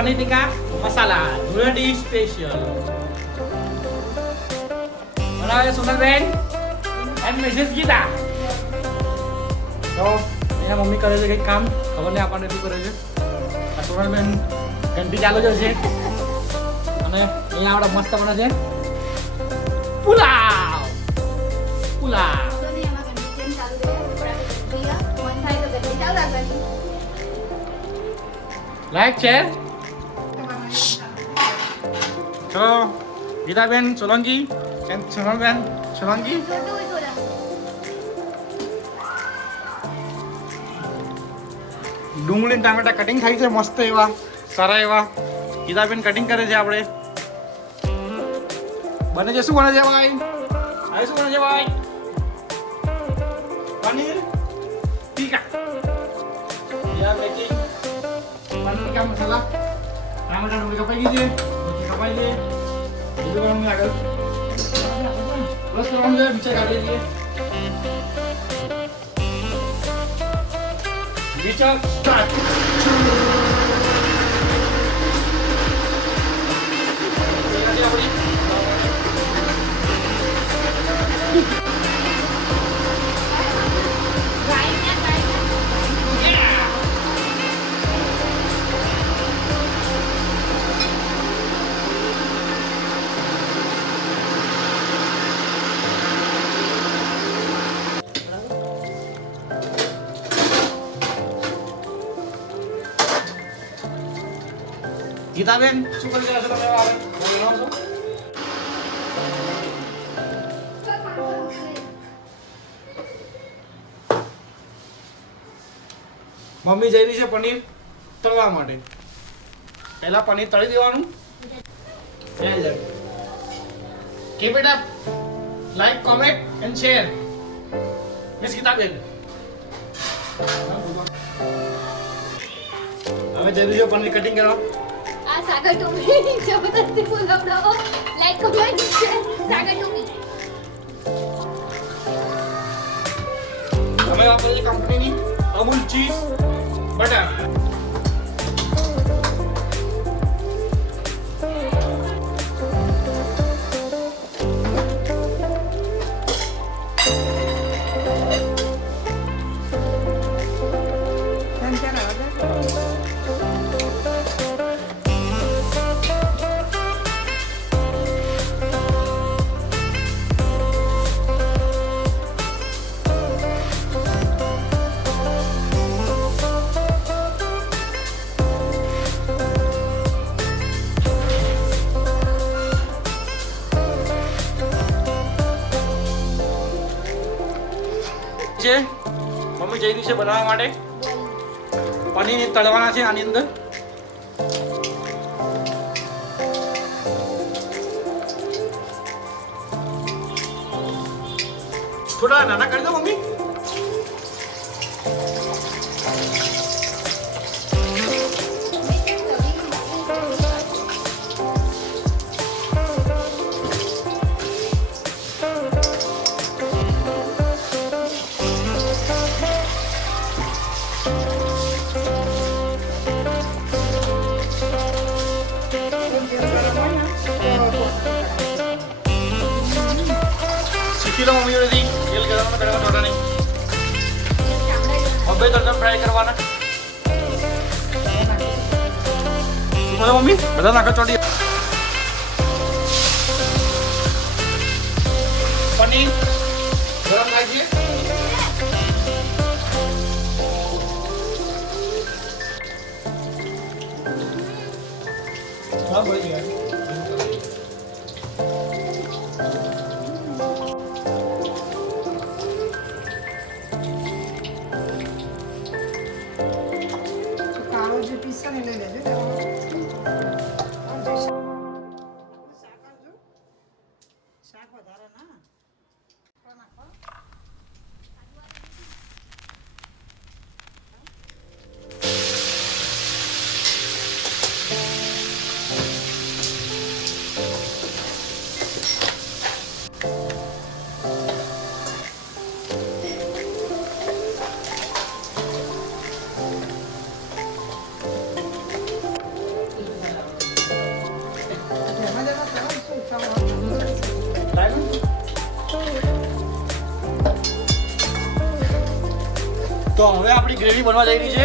Paneer tikka masala Dhuleti special બનાવે સોનલબેન and Mrs Gita. તો અહીંયા મમ્મી કરે છે કંઈક કામ, ખબર નહીં આપણને શું કરે છે. આ સોનલબેન ઘંટી ચાલુ જ છે અને અહીંયા આપણે મસ્ત બને છે પુલાવ. પુલાવ લાઈક છે. ચલો ગીતાબેન સોલંકી એન્ડ સોનલબેન સોલંકી. ડુંગળી ટામેટા કટિંગ થાય છે મસ્ત એવા સારા એવા. ગીતાબેન કટિંગ કરે છે. આપણે બને છે. શું બને છે ભાઈ? આ શું બને છે ભાઈ? પનીર ટીકા. યા મેકિંગ પનીર ટીકા મસાલા. ટામેટા ડુંગળી કપાઈ ગઈ છે, રોટી કપાઈ છે. બીજું કરવાનું આગળ પ્લસ કરવાનું છે. નીચે કાઢી દઈએ. નીચે સ્ટાર્ટ. ગીતાબેન શું કરી રહ્યા છો તમે? આવે બનાવો છો? મમ્મી જઈ રહી છે પનીર તળવા માટે. પહેલા પનીર તળી દેવાનું. Keep it up, like, comment and share. Miss Geetaben હવે જઈ રહી છે પનીર કટિંગ કરવા. આ સાગર ટોપી જબરદસ્તી બોલાવડાવો. લાઈક કમેન્ટ સાગર ટોપી. અમે વાપરીએ કંપનીની અમૂલ ચીઝ બટર. છે મમ્મી જઈ રહી છે બનાવવા માટે. પનીર તળવાના છે આની અંદર. થોડા નાના કરી દો મમ્મી. લો મમ્મી રેડી. તેલ ગરમ કરવા થોડા નહીં. હવે તરત ફ્રાય કરવાના. શું મમ્મી બધા નાખો ચોટી. પનીર ગરમ નાખીએ. હા બળી ગયા. તો હવે આપણી ગ્રેવી બનવા જઈ રહી છે.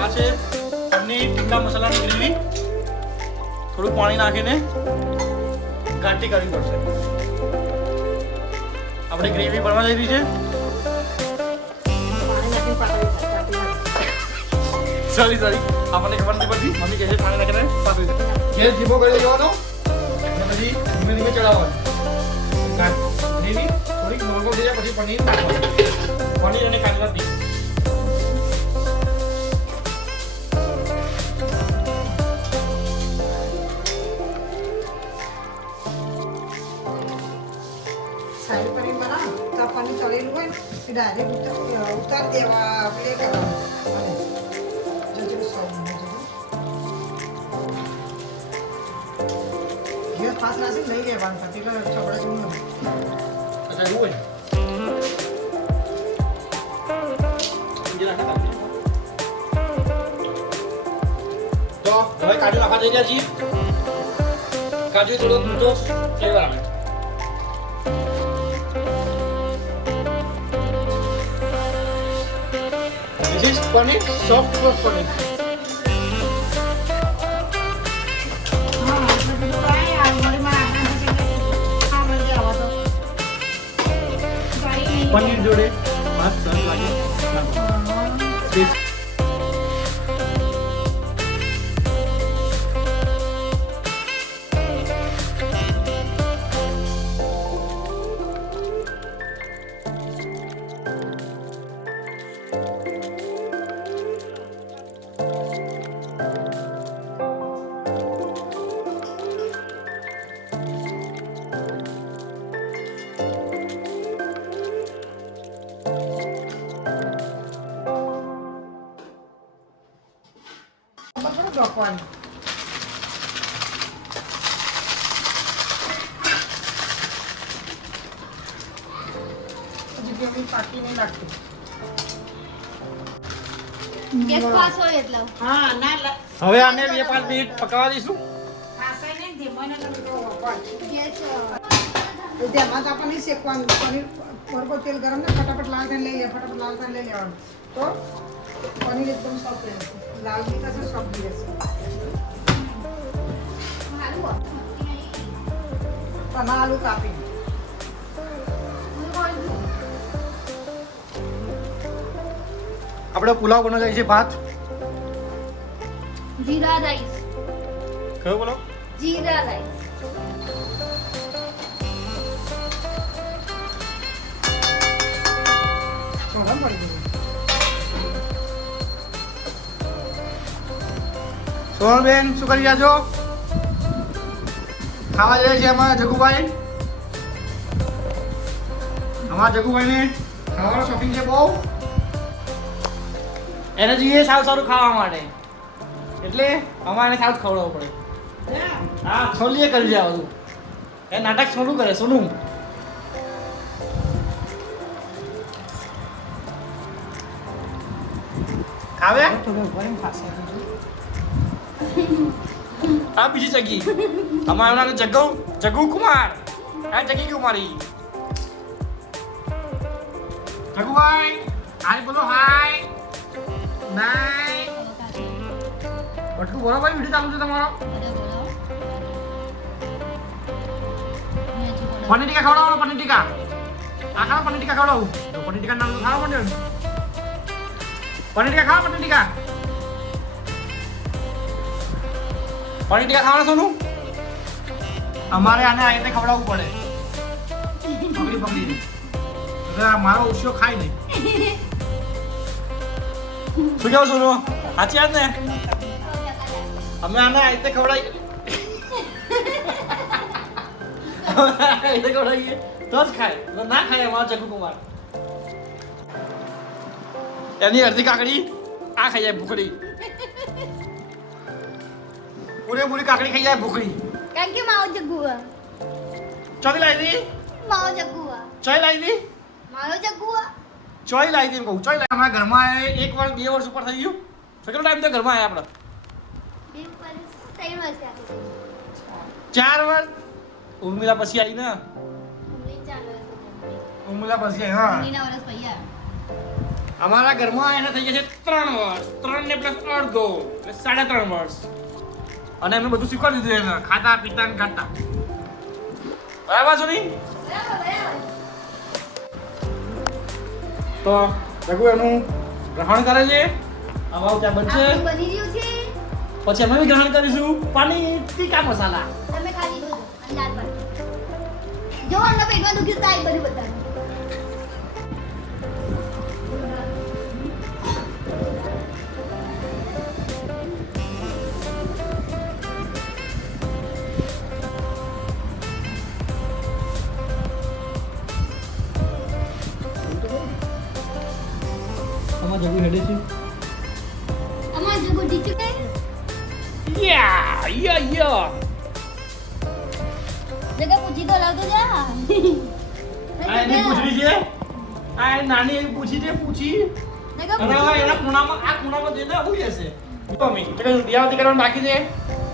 આ છે પનીર ટિક્કા મસાલાની ગ્રેવી. થોડું પાણી નાખીને ઘાટી કરવી પડશે. આપણી ગ્રેવી બનવા જઈ રહી છે. સોરી આપણને ખબર નથી પડતી. મમ્મી કહે છે પાણી નાખીને પાતળી ગેસ ધીમો કરી દેવાનો અને પછી ધીમે ધીમે ચડાવવાનું. ગ્રેવી થોડીક નોર્મલ થઈ જાય પછી પનીર નાખવાનું. પનીર અને કાજુના પીસ. સાઈડ પનીર બનાવો તો પનીર તળેલું હોય ને એ ડાયરેક્ટ ઉતારી દેવા પ્લે કરવાનું જજો ઘેર પાસ નાસી લઈ લેવાનું પછી એટલે છોકરા જેવું નથી. અચ્છા એવું હોય. તો હવે કાજુ નાખવા જઈ રહ્યા છીએ. કાજુ થોડો મીઠો ફ્લેવર આવે. This is paneer, soft roast paneer. હા એટલે બધું કાંઈ આ ઘરમાં આપણે ખાવા જાવ તો પનીર જોડે મસ્ત સરસ લાગે. This થોડું ઢોકવાનું હજી બી અમે પાકી નહીં લાગતું. ગેસ પાસ હોય એટલે હા ના હવે આને 2-5 મિનિટ પકાવવા દઈશું. ખાસાય નહીં ધીમો ને તમે તો વાપર ગેસ તેમાં તો આપણને શેકવાનું પનીર બરોબર તેલ ગરમ ને ફટાફટ લાલ કરીને લઈ લે ફટાફટ લાલ કરીને લઈ લેવાનું તો પનીર એકદમ સોફ્ટ રહેશે લાલ બી થશે સોફ્ટ બી રહેશે હારું પણ આલુ કાપીને આપણે પુલાવ બનાવવા જાય છે. ભાત જીરા રાઈસ કયો બોલો? જીરા રાઈસ ગરમ પડી ગયું સોનલબેન શું કરી રહ્યા છો? ખાવા જાય છે અમારા જગુભાઈ. અમારા જગુભાઈને ખાવાનો શોખીન છે બહુ. એને જોઈએ સારું ખાવા માટે એટલે અમારે સારું ખવડાવવું પડે. હા છોલીએ કરી જાય બધું. એ નાટક છોડું કરે સોનું. ખાવે થોડું ગરમ ખાશે આ બીજી જગી અમારા નામ જગુ કુમાર. આ જગી કુમારી. જગુભાઈ હાય બોલો. હાય બાય. બટકું બોલો ભાઈ. વિડીયો ચાલુ છે તમારો. પનીર ટીકા ખવડાવો. પનીર ટીકા આ ખાઓ. પનીર ટીકા ખવડાવું. તો પનીર ટીકા નામ ખાવા માંડ્યો. પનીર ટીકા ખાવા. પનીર ટીકા ખાવાનું સોનું. અમારે આને આ રીતે ખવડાવવું પડે. પકડી મારો ઉસ્યો ખાય નહીં. શું કેવું સોનું? સાચી વાત ને? અમે આને આ રીતે ખવડાવીએ તો જ ખાય. ના ખાય અમારો જગુ કુમાર. એની અડધી કાકડી આ ખાઈ જાય. ભૂખડી પૂરેપૂરી કાકડી ખાઈ જાય. ભૂખડી કારણ કે મારો જગુઆ ચોથી લાવી દી. મારો જગુઆ ચોઈ લાવી દી. મારો જગુઆ ચોઈ લાવી દી. કહું ચોઈ લાવી. અમારા ઘરમાં 1 વર્ષ 2 વર્ષ ઉપર થઈ ગયું. કેટલો ટાઈમ તો ઘરમાં આવ્યા આપણે? 3 વર્ષ 4 વર્ષ ઉર્મિલા પછી આવી ને ઉંમલી ચાલે તો ઉર્મિલા પછી આવી હા ઉંમલીના વર્ષ પૈયા અમારા ઘરમાં એને થઈ ગયા છે 3 વર્ષ 3 ને પ્લસ અડધો એટલે 3.5 વર્ષ અને એમને બધું શીખવાડી દીધું એને ખાતા પીતા ને ખાતા બરાબર છો નહીં તો રઘુ એનું ગ્રહણ કરે છે અમારું ત્યાં બનશે આપણું બની રહ્યું છે પછી અમે બી ગ્રહણ કરીશું પનીર ટીકા મસાલા તમે ખાલી દો અને દાળ ભાત જો અમને પેટમાં દુખ્યું તો આ બધું બતાવો અમાર જગુ હેડે છે અમાર જો ગુડી ચુકે યા જગા પૂછી તો લાવતો જા આ એની પૂછડી છે આ એની નાની એવી પૂછી છે પૂછી જગા અને હવે એના ખૂણામાં આ ખૂણામાં જઈને હોઈ જશે મમ્મી એટલે દિયાવતી કરવાનું બાકી છે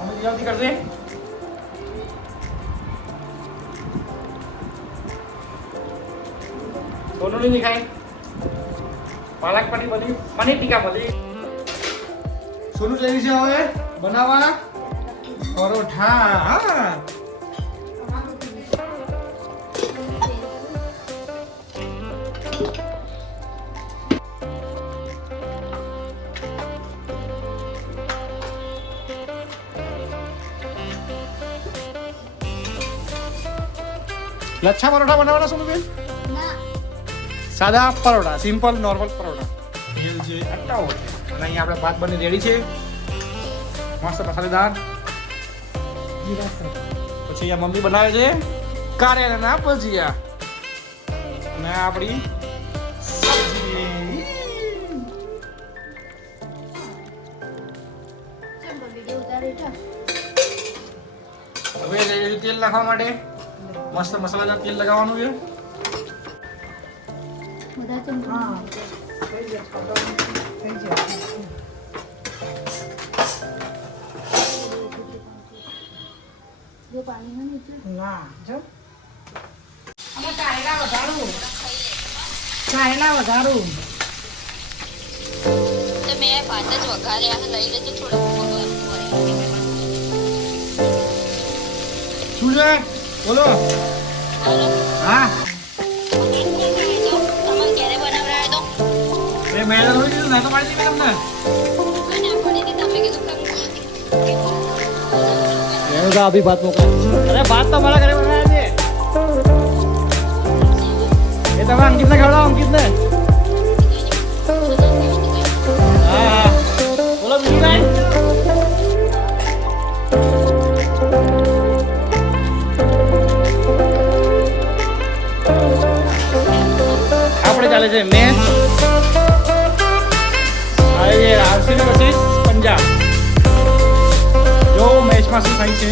અમે દિયાવતી કરશે સોનું નહીં દેખાય પાલક પનીર બની પનીર ટીકા બની સોનું લેવી છે હવે બનાવવા પરોઠા હા લચ્છા પરોઠા બનાવવાના સોનું બેન ના સાદા પરોઠા સિમ્પલ નોર્મલ પરોઠા તેલ છે અટ્ટાઓ છે અને અહીંયા આપણે ભાત બની રેડી છે મસ્ત મસાલેદાર પછી અહીંયા મમ્મી બનાવે છે કારેલાના ભજીયા અને આપણી સબ્જી ચલ વિડિયો ઉતારે છે હવે લઈ લઈશું તેલ નાખવા માટે મસ્ત મસાલાદાર તેલ લગાવવાનું છે બધા ચમચા હા થઈ જાય થઈ જાય જો પાણી ના નીચે ના જો અમે કારેલા વધારું તો મેં 5 જ વઘાર્યા લઈ લેજો થોડું શું છે બોલો હા તમારે ક્યારે બનાવડાવ્યો તો એ મેં તો કીધું ના તો પાડી દીધી તમને અને પડી હતી તમે કીધું એનો તો અભી ભાત મોકલા અરે ભાત તો મારા ઘરે બનાવ્યા છે એ તમે અંકિતને ખવડાવો અંકિતને હા હા બોલો બીજું કાંઈ આપણે ચાલે છે મેચ હવે આરસી ને પછી પંજાબ જો મેચમાં શું થાય છે